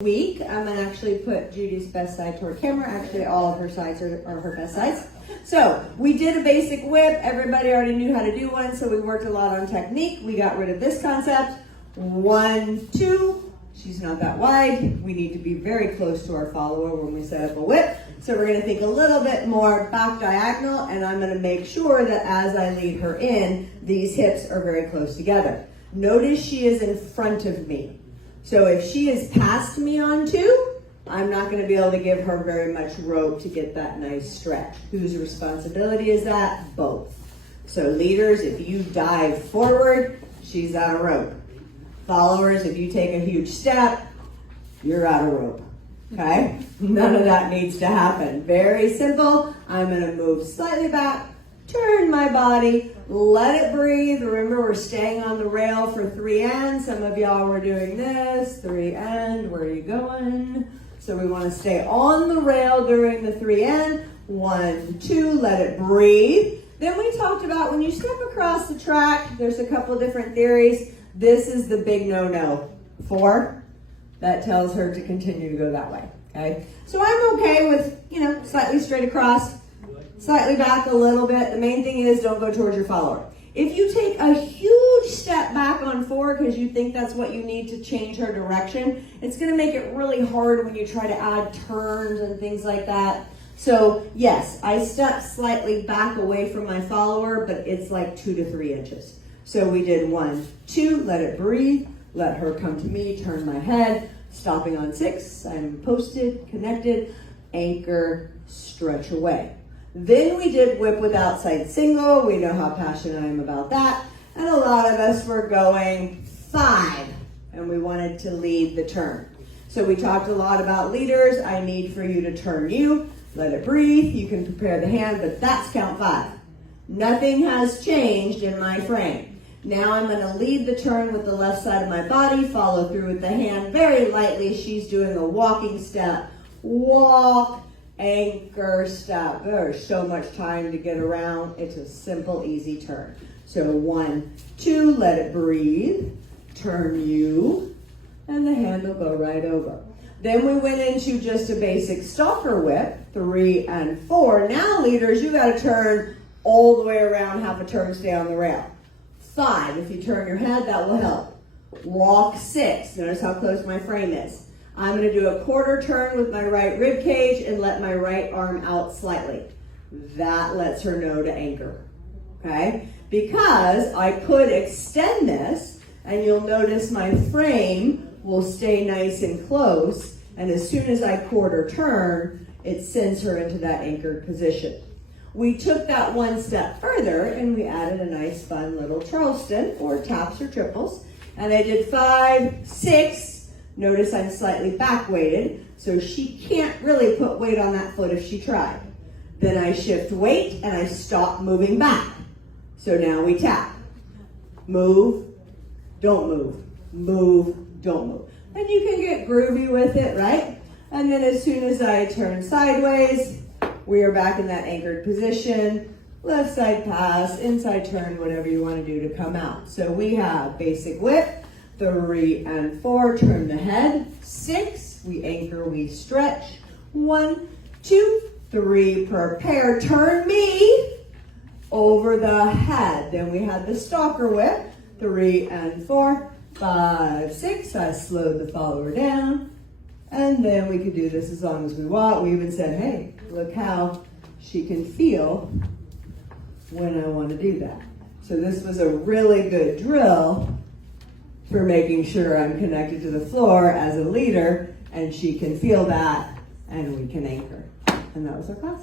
Week, I'm going to actually put Judy's best side toward camera. Actually, all of her sides are her best sides. So we did a basic whip. Everybody already knew how to do one, so we worked a lot on technique. We got rid of this concept. 1, 2. She's not that wide. We need to be very close to our follower when we set up a whip. So we're going to think a little bit more back diagonal, and I'm going to make sure that as I lead her in, these hips are very close together. Notice she is in front of me. So if she is past me on 2, I'm not going to be able to give her very much rope to get that nice stretch. Whose responsibility is that? Both. So leaders, if you dive forward, she's out of rope. Followers, if you take a huge step, you're out of rope. Okay? None of that needs to happen. Very simple. I'm going to move slightly back, turn my body, let it breathe. Remember, we're staying on the rail for 3 and. Some of y'all were doing this. 3 and. Where are you going? So we want to stay on the rail during the 3 and. 1, 2, let it breathe. Then we talked about when you step across the track, there's a couple different theories. This is the big no-no. 4, that tells her to continue to go that way. Okay? So I'm okay with, slightly straight across. Slightly back a little bit. The main thing is don't go towards your follower. If you take a huge step back on 4 because you think that's what you need to change her direction, it's going to make it really hard when you try to add turns and things like that. So yes, I step slightly back away from my follower, but it's like 2 to 3 inches. So we did 1, 2, let it breathe, let her come to me, turn my head, stopping on 6, I'm posted, connected, anchor, stretch away. Then we did whip with outside single. We know how passionate I am about that. And a lot of us were going 5, and we wanted to lead the turn. So we talked a lot about leaders. I need for you to turn you. Let it breathe. You can prepare the hand, but that's count 5. Nothing has changed in my frame. Now I'm going to lead the turn with the left side of my body, follow through with the hand very lightly. She's doing a walking step. Walk. Anchor, step. There's so much time to get around. It's a simple, easy turn. So 1, 2, let it breathe. Turn you, and the hand will go right over. Then we went into just a basic stalker whip, 3 and 4. Now, leaders, you got to turn all the way around, half a turn, stay on the rail. 5, if you turn your head, that will help. Walk 6. Notice how close my frame is. I'm going to do a quarter turn with my right rib cage and let my right arm out slightly. That lets her know to anchor, okay? Because I could extend this, and you'll notice my frame will stay nice and close, and as soon as I quarter turn, it sends her into that anchored position. We took that one step further, and we added a nice, fun little Charleston, or taps or triples, and I did 5, 6, notice I'm slightly back weighted, so she can't really put weight on that foot if she tried. Then I shift weight and I stop moving back. So now we tap. Move, don't move. Move, don't move. And you can get groovy with it, right? And then as soon as I turn sideways, we are back in that anchored position. Left side pass, inside turn, whatever you want to do to come out. So we have basic whip. 3 and 4, turn the head. 6, we anchor, we stretch. 1, 2, 3, prepare. Turn me over the head. Then we had the stalker whip. 3 and 4, 5, 6. I slowed the follower down. And then we could do this as long as we want. We even said, hey, look how she can feel when I want to do that. So this was a really good drill for making sure I'm connected to the floor as a leader, and she can feel that, and we can anchor. And that was our class.